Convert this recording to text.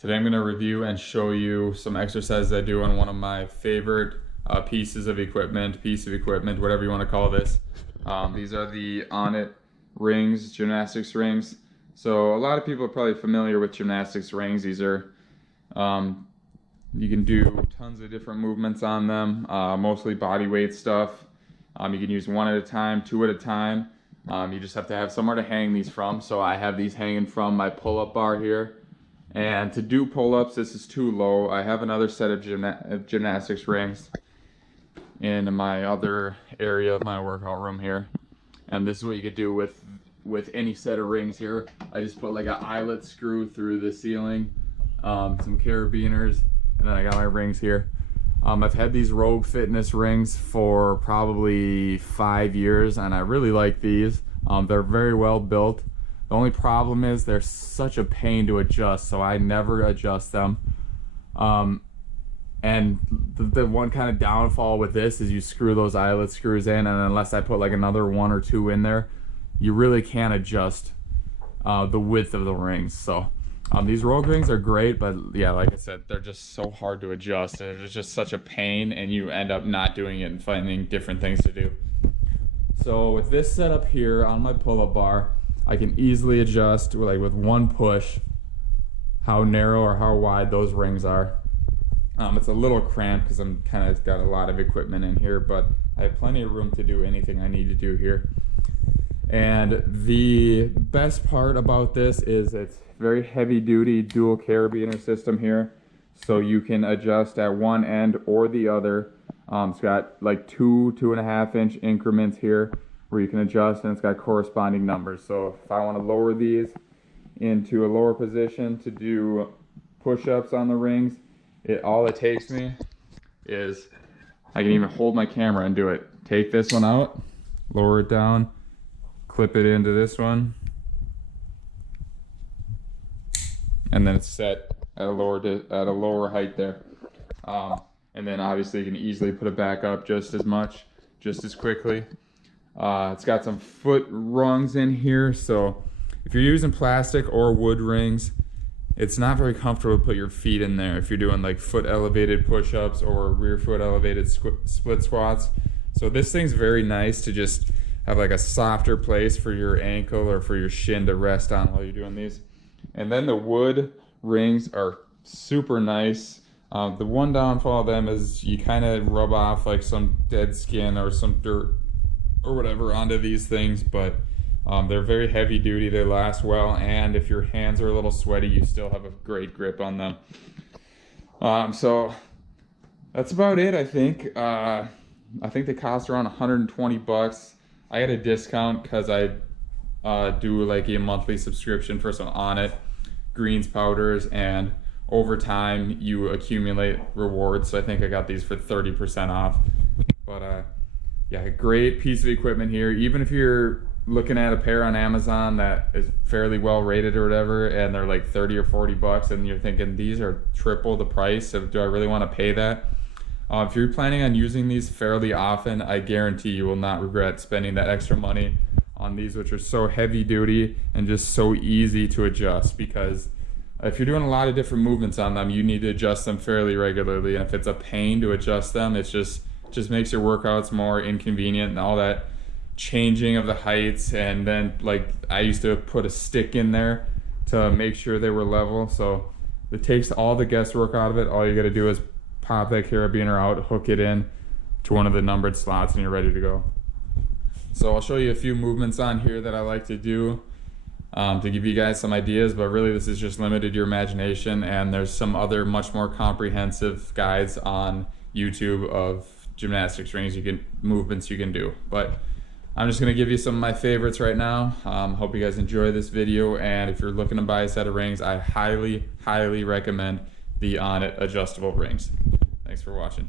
Today I'm going to review and show you some exercises I do on one of my favorite piece of equipment, whatever you want to call this. These are the Onnit rings, gymnastics rings. So a lot of people are probably familiar with gymnastics rings. These are, you can do tons of different movements on them, mostly body weight stuff. You can use one at a time, two at a time. You just have to have somewhere to hang these from. So I have these hanging from my pull-up bar here. And to do pull-ups, this is too low. I have another set of gymnastics rings in my other area of my workout room here. And this is what you could do with any set of rings here. I just put like an eyelet screw through the ceiling, some carabiners, and then I got my rings here. I've had these Rogue Fitness rings for probably 5 years, and I really like these. They're very well built. The only problem is they're such a pain to adjust, so I never adjust them. And the one kind of downfall with this is you screw those eyelet screws in, and unless I put like another 1 or 2 in there, you really can't adjust the width of the rings. So these Rogue rings are great, but yeah, like I said, they're just so hard to adjust, and it's just such a pain, and you end up not doing it and finding different things to do. So with this setup here on my pull-up bar, I can easily adjust like with one push how narrow or how wide those rings are. It's a little cramped because I'm kind of got a lot of equipment in here, but I have plenty of room to do anything I need to do here. And the best part about this is it's very heavy duty dual carabiner system here, so you can adjust at one end or the other. It's got like 2.5 inch increments here where you can adjust, and it's got corresponding numbers. So if I want to lower these into a lower position to do push-ups on the rings, all it takes me is, I can even hold my camera and do it. Take this one out, lower it down, clip it into this one, and then it's set at a lower height there. And then obviously you can easily put it back up just as quickly. It's got some foot rungs in here, so if you're using plastic or wood rings, it's not very comfortable to put your feet in there if you're doing like foot elevated push-ups or rear foot elevated split squats. So this thing's very nice to just have like a softer place for your ankle or for your shin to rest on while you're doing these. And then the wood rings are super nice. The one downfall of them is you kind of rub off like some dead skin or some dirt or whatever onto these things, but they're very heavy duty, they last well, and if your hands are a little sweaty, you still have a great grip on them. So that's about it, I think. I think they cost around 120 bucks. I had a discount because I do like a monthly subscription for some Onnit greens powders, and over time you accumulate rewards, so I think I got these for 30% off. But yeah, great piece of equipment here. Even if you're looking at a pair on Amazon that is fairly well rated or whatever, and they're like 30 or 40 bucks, and you're thinking these are triple the price, so do I really want to pay that? If you're planning on using these fairly often, I guarantee you will not regret spending that extra money on these, which are so heavy duty and just so easy to adjust, because if you're doing a lot of different movements on them, you need to adjust them fairly regularly, and if it's a pain to adjust them, it's just makes your workouts more inconvenient, and all that changing of the heights. And then like I used to put a stick in there to make sure they were level, so it takes all the guesswork out of it. All you got to do is pop that carabiner out, hook it in to one of the numbered slots, and you're ready to go. So I'll show you a few movements on here that I like to do to give you guys some ideas, but really this is just limited your imagination, and there's some other much more comprehensive guides on YouTube of gymnastics rings movements you can do. But I'm just going to give you some of my favorites right now. Hope you guys enjoy this video, and if you're looking to buy a set of rings, I highly recommend the Onnit adjustable rings. Thanks for watching.